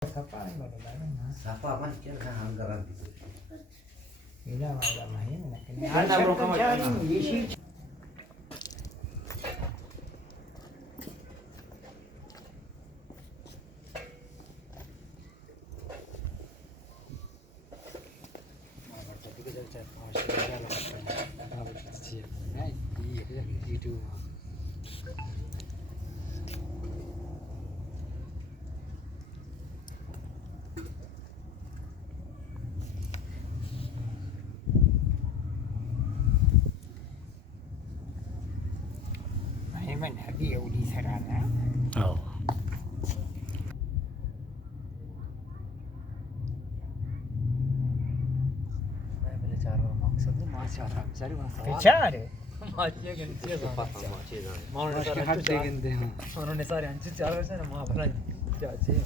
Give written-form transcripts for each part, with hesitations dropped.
Sapa ini baru bareng. Sapa man kira hanggaran gitu. Ini udah main nak ini. Ada bro kamu cari isi. من هذه ودي سرانا كشاري ما يجي نتيجة ما هو مش حد يجندي ما هو نساري عن جد عارف سنة ما بلا جاتي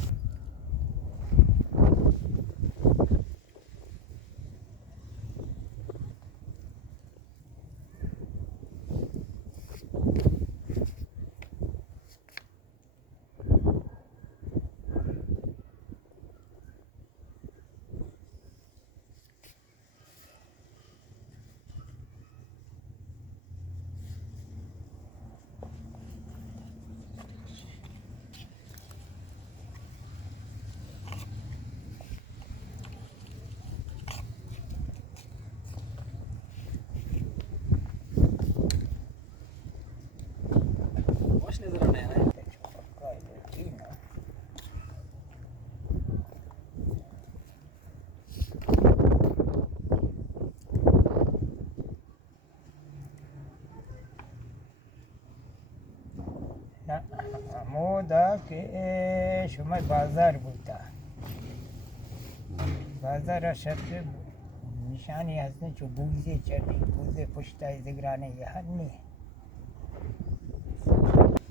واش نزرع هنا مودا که شما بازار بوده بازار شرط نشانی هستن چو بوزه چردی بوزه پشتای زگرانه یه هنی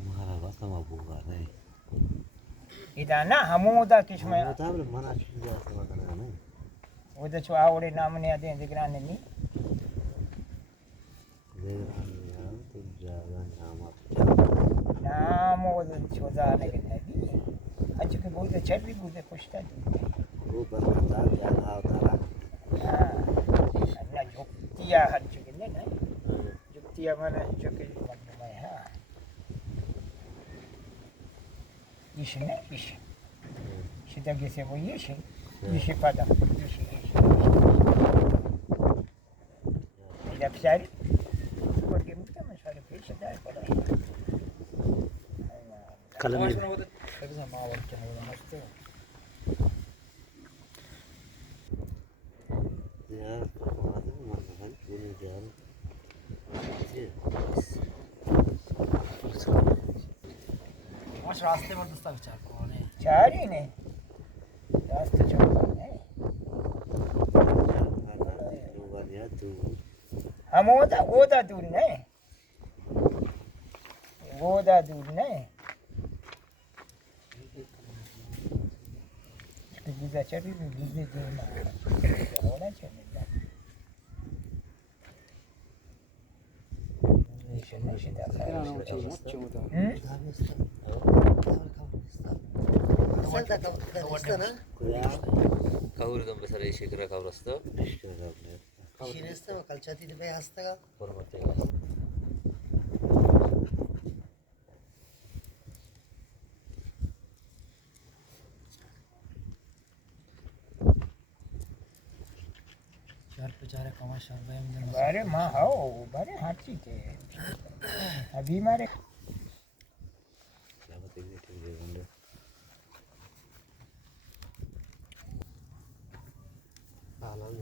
مهارا واسه ما بوغا نه ایدا نه همودا که شما مطابق من اچھی جاست وگرا نه وده چو آوره نامنی آدین زگرانه نی زیران یا تو جاگان نامات نام وده چو زانه کنه بی اچو که بوزه چردی بوزه پشتای رو برکتات یا ها تارا نه جوکتیا هر چو کنه نه جوکتیا من چو که مردمه ها ایش نه ایش شده گسه بو ایش ایش پدم ایش ایده پساری برگه میگم شاید پیش دار کنه کلمه واش نود خبزة ما ورك هذا مستوى یا آدم من چونی جان واش راسته مرد استاك چاکونه چاری نه راست چوکا نه یا تو همودا گودا دور نه گودا دور نه گوزا چری گوزه دور نه اونا چه میدن نشه انا وجهي ماتش ودا Kavurdun mesela şekere kavrastı. Şirineste mi kalçatı dibe hasta Formatı. चार बेचारे कमा शर्मा में बारे माँ हो बारे हाथी के अभी मारे Alan